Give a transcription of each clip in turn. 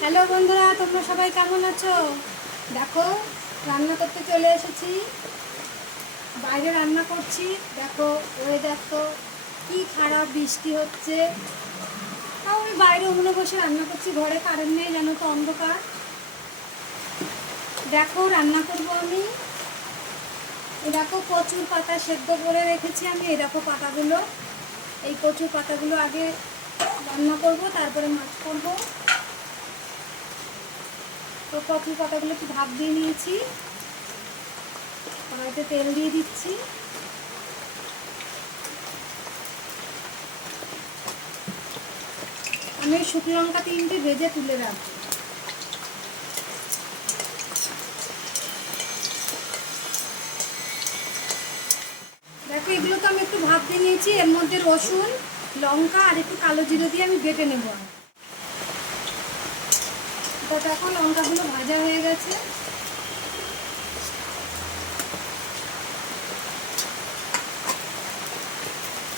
Hello বন্ধুরা, তোমরা সবাই কেমন আছো? দেখো, রান্না করতে চলে এসেছি। বাইরে রান্না করছি। দেখো ওয়েদার তো কি খারাপ বৃষ্টি হচ্ছে। তাও আমি বাইরে ওগুলো বসে রান্না করছি। ঘরে কারেন্ট নেই, জানো তো, অন্ধকার। দেখো, রান্না করব আমি। দেখো, কচুর পাতা সেদ্ধ করে রেখেছি আমি। এই দেখো পাতাগুলো। এই কচুর পাতাগুলো আগে রান্না করব, তারপরে মাছ করব। তো কচুর পাতাগুলো একটু ভাপ দিয়ে নিয়েছি। কড়াইতে তেল দিয়ে দিচ্ছি। আমি শুকনো লঙ্কা তিনটে ভেজে তুলে রাখব। দেখো, এগুলো তো আমি একটু ভাপ দিয়ে নিয়েছি। এর মধ্যে রসুন, লঙ্কা আর একটু কালো জিরে দিয়ে আমি বেটে নেব। তো দেখো লঙ্কাগুলো ভাজা হয়ে গেছে।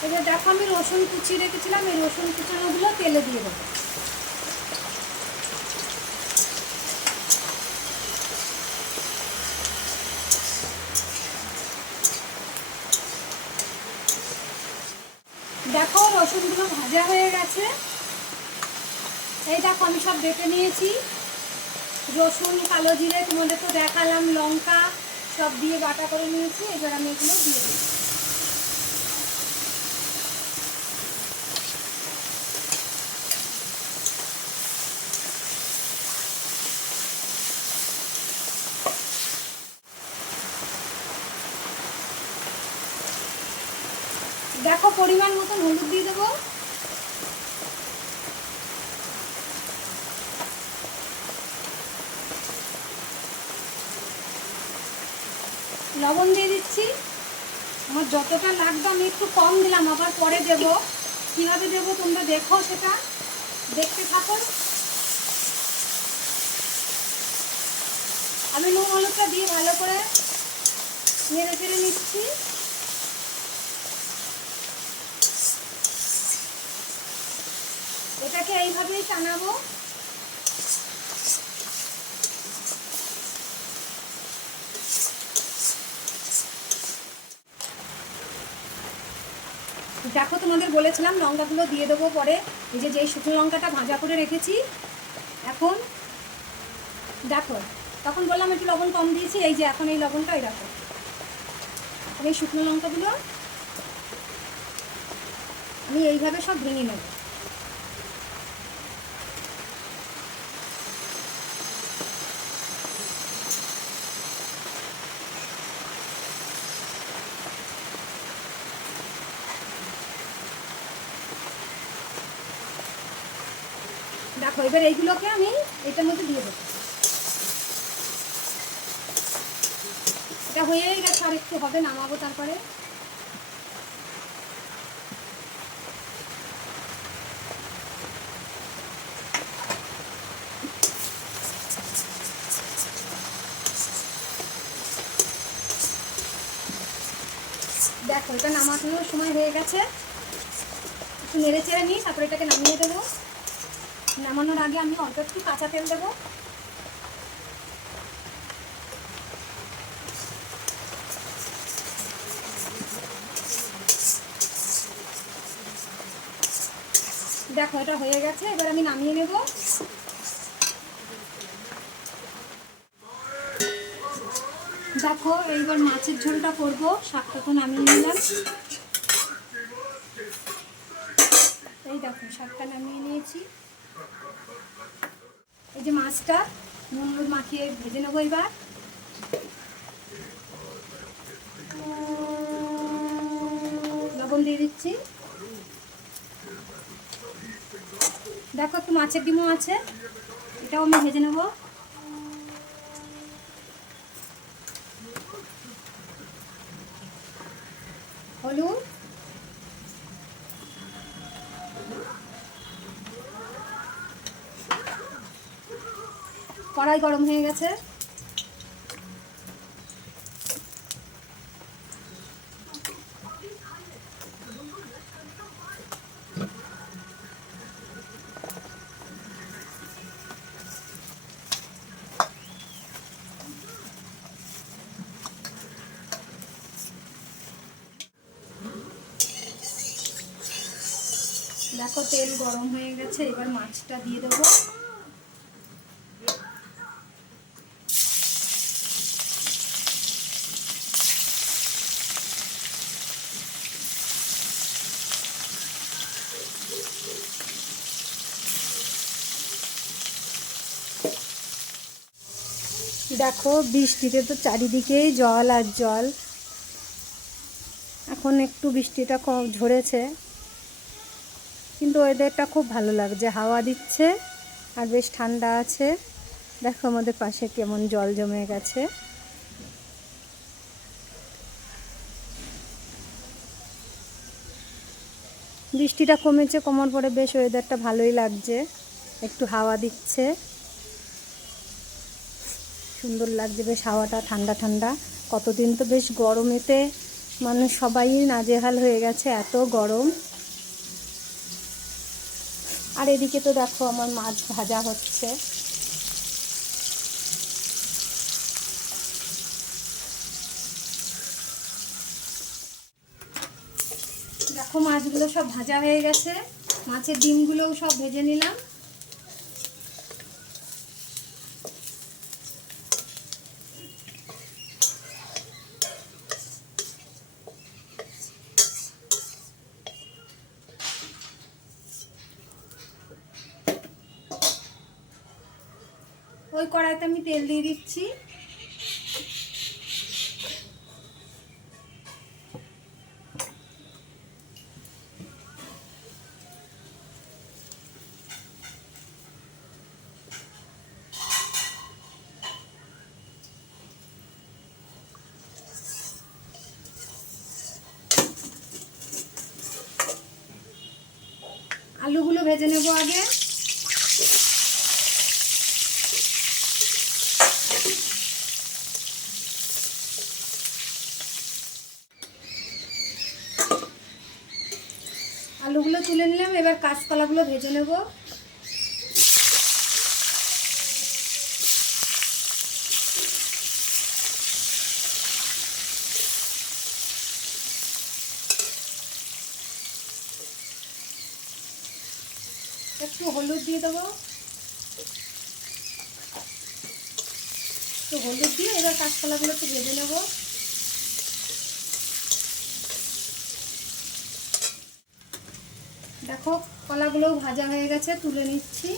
এবার দেখো, আমি রসুন কুচি রেখেছিলাম। এই রসুন কুচানোগুলো তেলে দিয়ে দেবো। দেখো, রসুনগুলো ভাজা হয়ে গেছে। এই দেখো, আমি সব বেটে নিয়েছি। রসুন, কালো জিরে, তোমাদের তো দেখালাম, লঙ্কা সব দিয়ে বাটা করে নিয়েছি, এবার আমি এগুলো দিয়ে দিই দেখো, পরিমাণ মতন হলুদ দিয়ে দেবো। লবণ দিয়ে দিচ্ছি। আমার যতটা লাগবে আমি একটু কম দিলাম, আবার পরে দেব। কীভাবে দেবো তোমরা দেখো সেটা। দেখতে থাকো। আমি নুন হলুদটা দিয়ে ভালো করে নেড়ে চেড়ে নিচ্ছি। এটাকে এইভাবেই টানাবো। দেখো, তোমাদের বলেছিলাম লঙ্কাগুলো দিয়ে দেবো পরে। এই যে, যেই শুকনো লঙ্কাটা ভাজা করে রেখেছি, এখন দেখো, তখন বললাম একটু লবণ কম দিয়েছি, এই যে এখন এই লবণটা এই দেখো। এই শুকনো লঙ্কাগুলো আমি এইভাবে সব ভেঙে নেব। দেখো এবার এইগুলোকে আমি এটার মধ্যে দিয়ে দেবো। এটা হয়েই গেছে, আর একটু হবে, নামাবো তারপরে। দেখো, এটা নামানোর সময় হয়ে গেছে। একটু নেড়ে চেড়ে নিই, তারপরে এটাকে নামিয়ে দেবো। নামানোর আগে আমি অল্প একটু কাঁচা তেল দেবো। দেখো, এটা হয়ে গেছে, এবার আমি নামিয়ে নেব। দেখো, এইবার মাছের ঝোলটা করব, শাকটা তো নামিয়ে নিলাম। এই দেখো, শাকটা নামিয়ে নিয়েছি। এই যে মাছটা, নুন হলুদ মাখিয়ে ভেজে নেব এবার। লবণ দিয়ে দিচ্ছি। দেখো একটু মাছের ডিমও আছে, এটাও আমি ভেজে নেব। কড়াই গরম হয়ে গেছে। দেখো তেল গরম হয়ে গেছে এবার মাছটা দিয়ে দেবো। দেখো, বৃষ্টিতে তো চারিদিকেই জল আর জল। এখন একটু বৃষ্টিটা কম ঝরেছে। কিন্তু ওয়েদারটা খুব ভালো লাগছে, হাওয়া দিচ্ছে আর বেশ ঠান্ডা আছে। দেখো আমাদের পাশে কেমন জল জমে গেছে। বৃষ্টিটা কমেছে, কমার পরে বেশ ওয়েদারটা ভালোই লাগছে। একটু হাওয়া দিচ্ছে। সুন্দর লাগছে, বেশ হাওয়াটা ঠান্ডা ঠান্ডা। কতদিন তো বেশ গরমেতে মানুষ সবাই নাজেহাল হয়ে গেছে, এত গরম। আর এদিকে তো দেখো আমার মাছ ভাজা হচ্ছে। দেখো মাছগুলো সব ভাজা হয়ে গেছে, মাছের ডিমগুলোও সব ভেজে নিলাম। কড়াইতে আমি তেল দিয়ে দিচ্ছি। আলুগুলো ভেজে নেব আগে। আলুগুলো তুলে নিলাম, এবার কাঁচকলাগুলো ভেজে নেব। একটু হলুদ দিয়ে দেবো। একটু হলুদ দিয়ে এবার কাঁচকলাগুলো একটু ভেজে নেব। দেখো কলাগুলোও ভাজা হয়ে গেছে তুলে নিচ্ছি।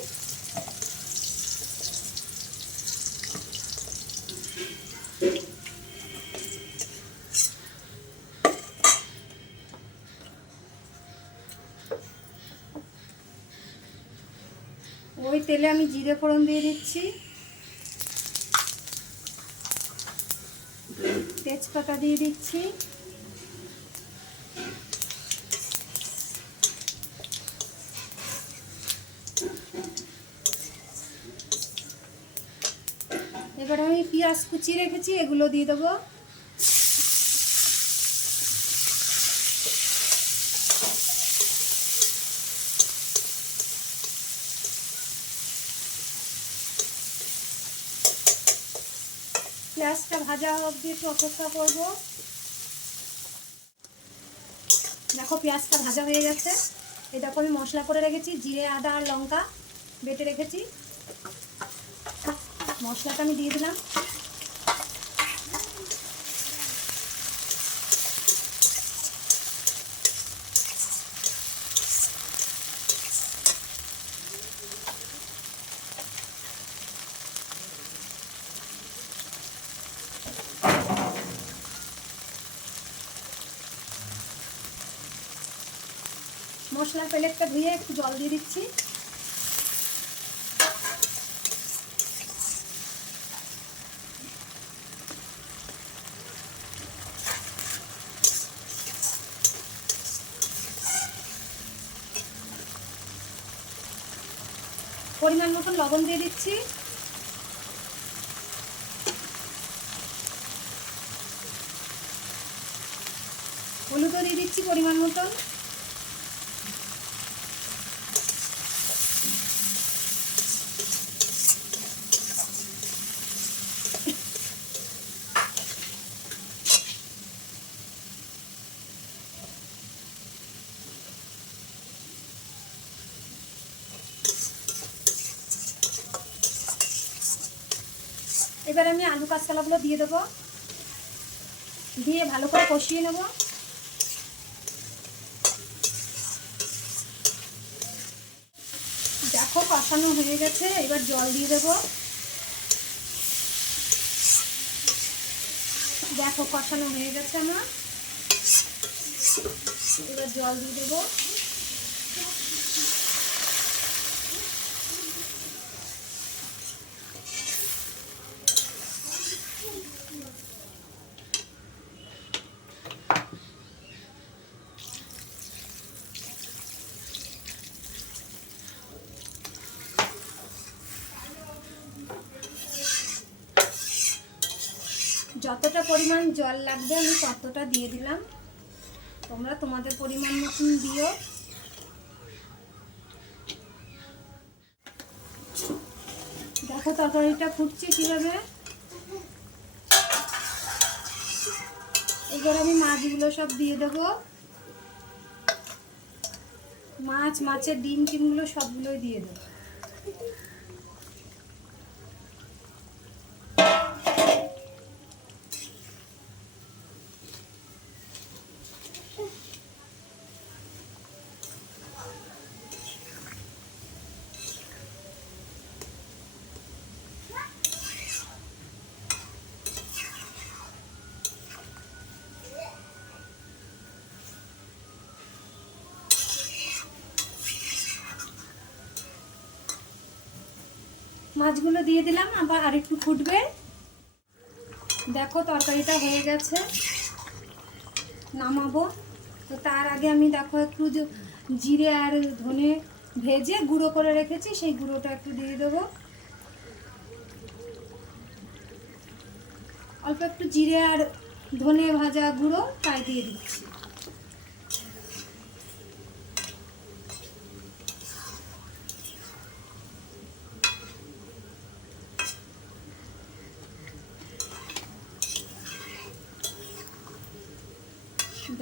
ওই তেলে আমি জিরে ফোড়ন দিয়ে দিচ্ছি। তেজপাতা দিয়ে দিচ্ছি এবার আমি পেঁয়াজ কুচি রেখেছি, এগুলো দিয়ে দেবো। পেঁয়াজটা ভাজা অবধি একটু অপেক্ষা করব। দেখো পেঁয়াজটা ভাজা হয়ে গেছে। এই আমি মশলা করে রেখেছি, জিরে, আদা আর লঙ্কা বেটে রেখেছি। মশলাটা আমি দিয়ে দিলাম। মশলার প্লেটটা ধুয়ে একটু জল দিয়ে দিচ্ছি। পরিমাণ মতন লবণ দিয়ে দিচ্ছি। হলুদও দিয়ে দিচ্ছি পরিমাণ মতন। এবার আমি আলু কাঁচকলাগুলো দিয়ে দেবো। দিয়ে ভালো করে কষিয়ে নেব। দেখো কষানো হয়ে গেছে, এবার জল দিয়ে দেবো। দেখো কষানো হয়ে গেছে আমার। এবার জল দিয়ে দেবো। যতটা পরিমাণ জল লাগবে আমি ততটা দিয়ে দিলাম। তোমরা তোমাদের পরিমাণ মতন দিও। দেখো তরকারিটা ফুটছে কীভাবে। এবার আমি মাছগুলো সব দিয়ে দেবো। মাছ, মাছের ডিম, টিমগুলো সবগুলোই দিয়ে দেবো। মাছগুলো দিয়ে দিলাম, আবার আরেকটু ফুটবে। দেখো তরকারিটা হয়ে গেছে, নামাবো। তো তার আগে আমি দেখো একটু জিরে আর ধনে ভেজে গুঁড়ো করে রেখেছি, সেই গুঁড়োটা একটু দিয়ে দেবো। অল্প একটু জিরে আর ধনে ভাজা গুঁড়ো তাই দিয়ে দিচ্ছি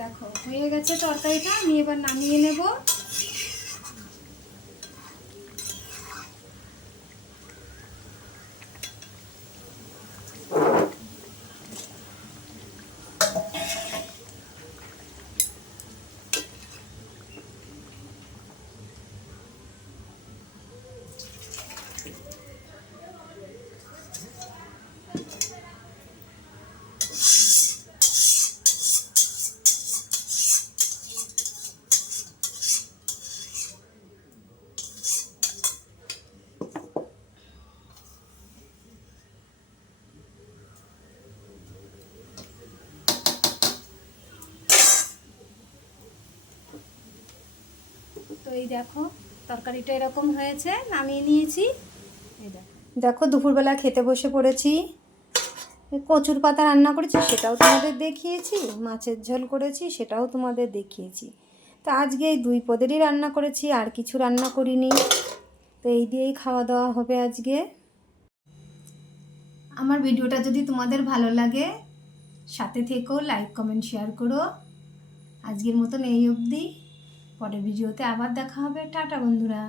দেখো হয়ে গেছে তরকারিটা আমি এবার নামিয়ে নেব। দেখো, তরকারিটা এরকম হয়েছে, নামিয়ে নিয়েছি। দেখো দুপুরবেলা খেতে বসে পড়েছি। কচুর পাতা রান্না করেছি, সেটাও তোমাদের দেখিয়েছি। মাছের ঝোল করেছি, সেটাও তোমাদের দেখিয়েছি। তো আজকে এই দুই পদেরই রান্না করেছি, আর কিছু রান্না করিনি। তো এই দিয়েই খাওয়া দাওয়া হবে আজকে। আমার ভিডিওটা যদি তোমাদের ভালো লাগে, সাথে থেকেও লাইক, কমেন্ট, শেয়ার করো। আজকের মতন এই অবধি। পরের ভিডিওতে আবার দেখা হবে। টাটা বন্ধুরা।